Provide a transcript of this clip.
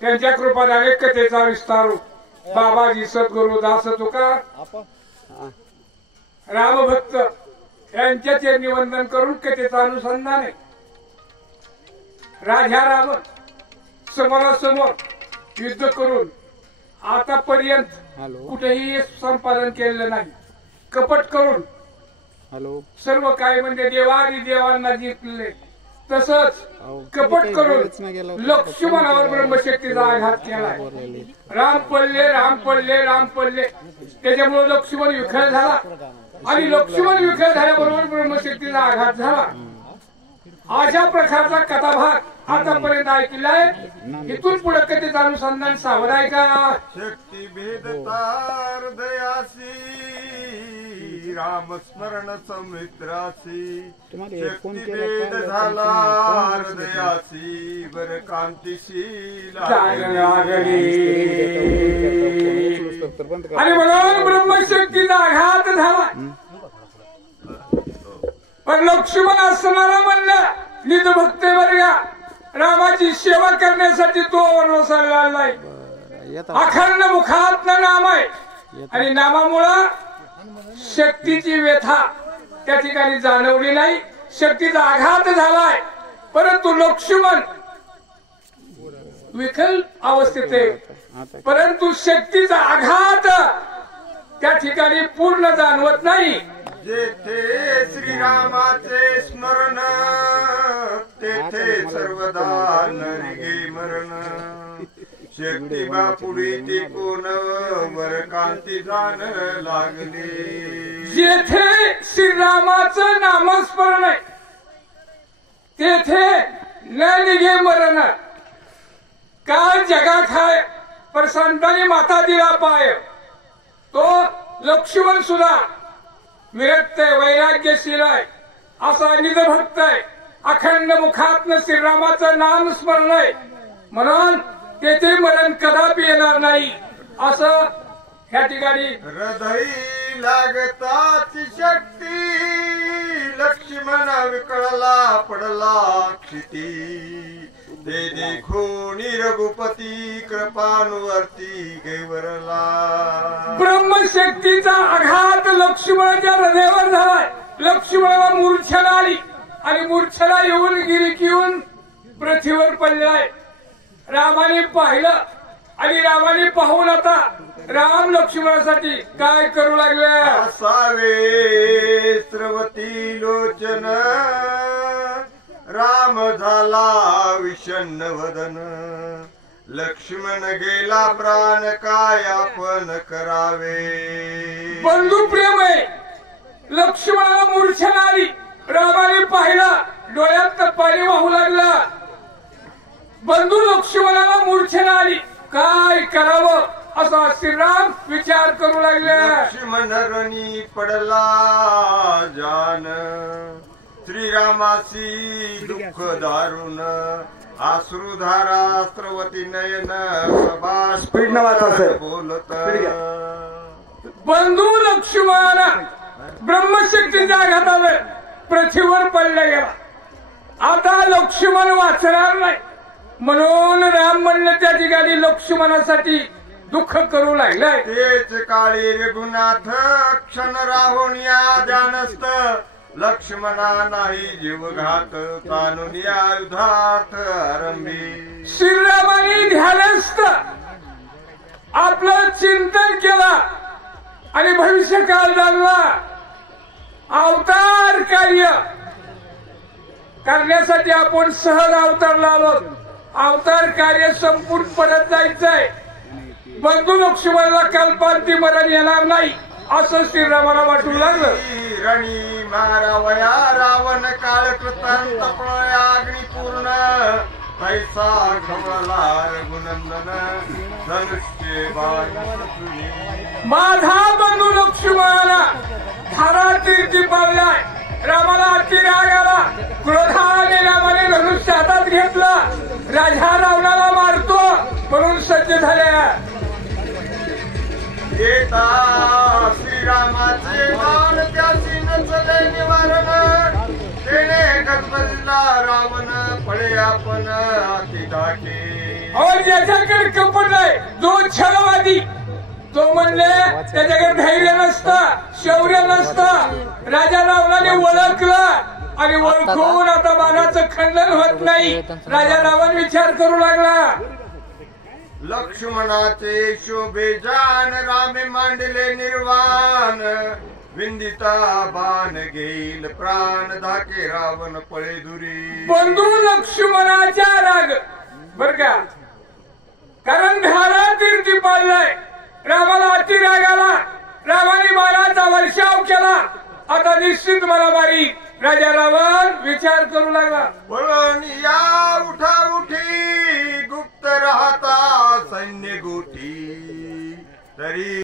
त्यांच्या कृपाने कथेचा विस्तार बाबाजी सद्गुरु दास तुकाराम रामभक्त यांच्या चरणी वंदन करून कथेचा अनुसंधान आहे। राजा रावण समोरासमोर युद्ध करून आतापर्यंत कुठेही संपादन केलेलं नाही। कपट करून सर्व काही म्हणजे देवारी देवांना जिंकले, तसंच कपट करून लक्ष्मणावर ब्रह्मशक्तीचा आघात केला। राम पडले त्याच्यामुळे लक्ष्मण विखर झाला आणि लक्ष्मण विखर झाल्याबरोबर ब्रह्मशक्तीचा आघात झाला। अशा प्रकारचा कथाभाग आतापर्यंत ऐकलाय। इथून पुढे कथेचं अनुसंधान सावध आहे का? शक्ती भेदतार दयासी राम स्मरण समित्रासी शक्ती भेद झाला हृदयासी बर कांतीशील आणि म्हणून ब्रह्मशक्तीचा आघात झाला। पण लक्ष्मण असणारा म्हणलं निज भक्तेवर या रामाची सेवा करण्यासाठी तो वनवासाला आलाय। अखंड मुखात नाम आहे आणि नामामुळं शक्तीची व्यथा त्या ठिकाणी जाणवली नाही, शक्तीचा आघात झालाय। परंतु लक्ष्मण विखल अवस्थेत आहे, परंतु शक्तीचा आघात त्या ठिकाणी पूर्ण जाणवत नाही। जेथे श्रीरामाचे स्मरण तेथे सर्वदा नरिगे मरण शक्ती बापुडी ती कोण वर कांती जाण लागली। जेथे श्रीरामाचं नामस्मरण आहे तेथे न निघे मरण। काल जगा खाय पर संतांनी माता दिला पाय। तो लक्ष्मण सुद्धा विरक्त आहे, वैराग्यशील आहे, असा निज भक्त आहे। अखंड मुखातनं श्रीरामाचं नाम स्मरण आहे म्हणून तेथे मरण कदापि येणार नाही असं ह्या ठिकाणी। हृदय लागताची शक्ती लक्ष्मण विकळला पडला क्षिती ते देखून रघुपती कृपानुवर्ती गैवरला। ब्रह्मशक्तीचा आघात लक्ष्मणाच्या हृदयावर झालाय। लक्ष्मणाला मूर्छना आली आणि मूर्छना येऊन गिरिकीहून पृथ्वीवर पडलाय। रामाने पाहिलं आणि रामाने पाहून आता राम लक्ष्मणासाठी काय करू लागले? असावे स्रवती लोचन राम झाला विषण्ण वदन लक्ष्मण गेला प्राण काय आपण करावे। बंधू प्रेम आहे। लक्ष्मणाला मूर्छना आली, रामाने पाहिलं, डोळ्यात पाणी वाहू लागला। बंधू लक्ष्मणाला मूर्छना आली, काय करावं असा श्रीराम विचार करू लागले। लक्ष्मण रणी पडला जान श्रीरामासी दुःख दारुण अश्रुधारा स्रवती नयन प्रभास बोलत। बंधू लक्ष्मण ब्रह्मशक्तीच्या आघातावर पृथ्वीवर पडला गेला। आता लक्ष्मण वाचणार नाही म्हणून राम म्हणलं त्या ठिकाणी लक्ष्मणासाठी दुःख करू लागलाय। तेच काळी रघुनाथ क्षण राहून या ध्यानस्थ लक्ष्मणा नाही जीवघात तानुन या युधात आरंभी। श्रीरामाने ध्यानस्थ आपलं चिंतन केला आणि भविष्यकाळ जाणला। अवतार कार्य करण्यासाठी आपण सहज अवतारला आहोत। अवतार कार्य संपूर्ण परत जायचंय। बंधू लक्ष्मणाला कल्पांती मरण येणार नाही असं श्रीरामाला वाटू लागलं। रणी मारावया रावण काळ कृतांत पळया अग्निपूर्ण पैसा खवळला रघुनंदन धनुष्य बाण। माझा बंधू लक्ष्मणाला धारा तीर्थी पावलाय। रामाला अति राग आला, क्रोधाने रामाने धनुष्य हातात घेतला, राजा रावणाला मारतो म्हणून सज्ज झाल्या। येता श्रीरामाचे बाण त्यासी नचले निवारण तेने गजबजला रावण पळे आपण अति धाके और ज्याच्याकडे कपट आहे जो छलवादी तो म्हणले त्याच्याकडे धैर्य नसतं शौर्य नसतं राजा रावणाने ओळखलं आणि ओळखून आता बाणाचं खंडन होत नाही राजा रावण विचार करू लागला लक्ष्मणाचे शोभे जान रामे मांडले निर्वाण विंदिता बाण घेईल प्राण धाके रावण पळे दुरी बंधू लक्ष्मणाच्या राग बर का कारण धारा तीर्थी पाडलाय रामाला अति राग आला रामाने बाणाचा वर्षाव केला आता निश्चित मला मारी राजा रावण विचार करू लागला पळून या उठा उठी गुप्त राहता सैन्य गोठी तरी